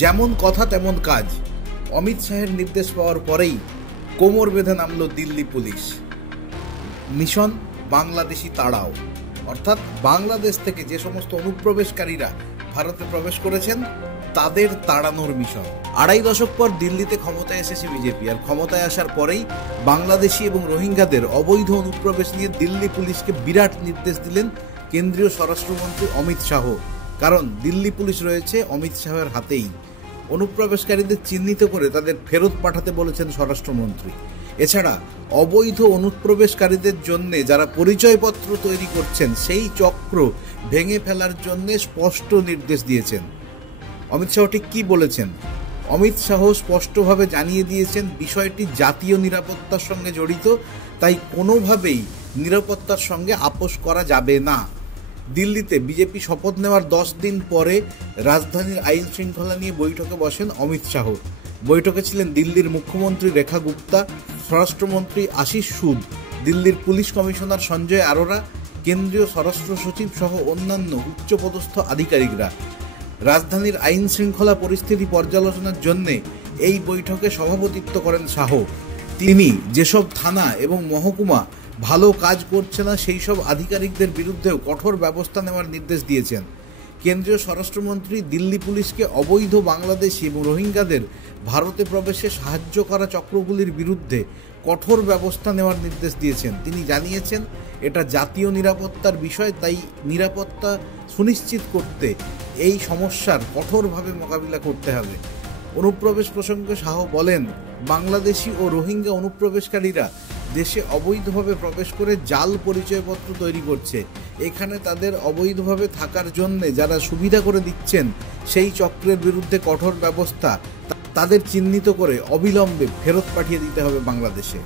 যেমন কথা তেমন কাজ। অমিত শাহের নির্দেশ পাওয়ার পরেই কোমর বেঁধে নামল দিল্লি পুলিশ। মিশন বাংলাদেশি তাড়াও, অর্থাৎ বাংলাদেশ থেকে যে সমস্ত অনুপ্রবেশকারীরা ভারতে প্রবেশ করেছেন তাদের তাড়ানোর মিশন। 2.5 দশক পর দিল্লিতে ক্ষমতায় এসেছে বিজেপি, আর ক্ষমতায় আসার পরেই বাংলাদেশি এবং রোহিঙ্গাদের অবৈধ অনুপ্রবেশ নিয়ে দিল্লি পুলিশকে বিরাট নির্দেশ দিলেন কেন্দ্রীয় স্বরাষ্ট্রমন্ত্রী অমিত শাহ। কারণ দিল্লি পুলিশ রয়েছে অমিত শাহের হাতেই। অনুপ্রবেশকারীদের চিহ্নিত করে তাদের ফেরত পাঠাতে বলেছেন স্বরাষ্ট্রমন্ত্রী। এছাড়া অবৈধ অনুপ্রবেশকারীদের জন্য যারা পরিচয়পত্র তৈরি করছেন সেই চক্র ভেঙে ফেলার জন্য স্পষ্ট নির্দেশ দিয়েছেন। অমিত শাহ ঠিক কী বলেছেন? অমিত শাহ স্পষ্টভাবে জানিয়ে দিয়েছেন বিষয়টি জাতীয় নিরাপত্তার সঙ্গে জড়িত, তাই কোনোভাবেই নিরাপত্তার সঙ্গে আপোষ করা যাবে না। দিল্লিতে বিজেপি শপথ নেওয়ার 10 দিন পরে রাজধানীর আইন শৃঙ্খলা নিয়ে বৈঠকে বসেন অমিত শাহ। বৈঠকে ছিলেন দিল্লির মুখ্যমন্ত্রী রেখা গুপ্তা, স্বরাষ্ট্রমন্ত্রী আশিস সুদ, দিল্লির পুলিশ কমিশনার সঞ্জয় আরোরা, কেন্দ্রীয় স্বরাষ্ট্র সচিব সহ অন্যান্য উচ্চপদস্থ আধিকারিকরা। রাজধানীর আইন শৃঙ্খলা পরিস্থিতি পর্যালোচনার জন্য এই বৈঠকে সভাপতিত্ব করেন শাহ। তিনি যেসব থানা এবং মহকুমা ভালো কাজ করছে না সেই সব আধিকারিকদের বিরুদ্ধেও কঠোর ব্যবস্থা নেওয়ার নির্দেশ দিয়েছেন। কেন্দ্রীয় স্বরাষ্ট্রমন্ত্রী দিল্লি পুলিশকে অবৈধ বাংলাদেশি এবং রোহিঙ্গাদের ভারতে প্রবেশে সাহায্য করা চক্রগুলির বিরুদ্ধে কঠোর ব্যবস্থা নেওয়ার নির্দেশ দিয়েছেন। তিনি জানিয়েছেন এটা জাতীয় নিরাপত্তার বিষয়, তাই নিরাপত্তা সুনিশ্চিত করতে এই সমস্যার কঠোরভাবে মোকাবিলা করতে হবে। অনুপ্রবেশ প্রসঙ্গে শাহ বলেন, বাংলাদেশি ও রোহিঙ্গা অনুপ্রবেশকারীরা দেশে অবৈধভাবে প্রবেশ করে জাল পরিচয়পত্র তৈরি করছে। এখানে তাদের অবৈধভাবে থাকার জন্য যারা সুবিধা করে দিচ্ছেন সেই চক্রের বিরুদ্ধে কঠোর ব্যবস্থা, তাদের চিহ্নিত করে অবিলম্বে ফেরত পাঠিয়ে দিতে হবে বাংলাদেশে।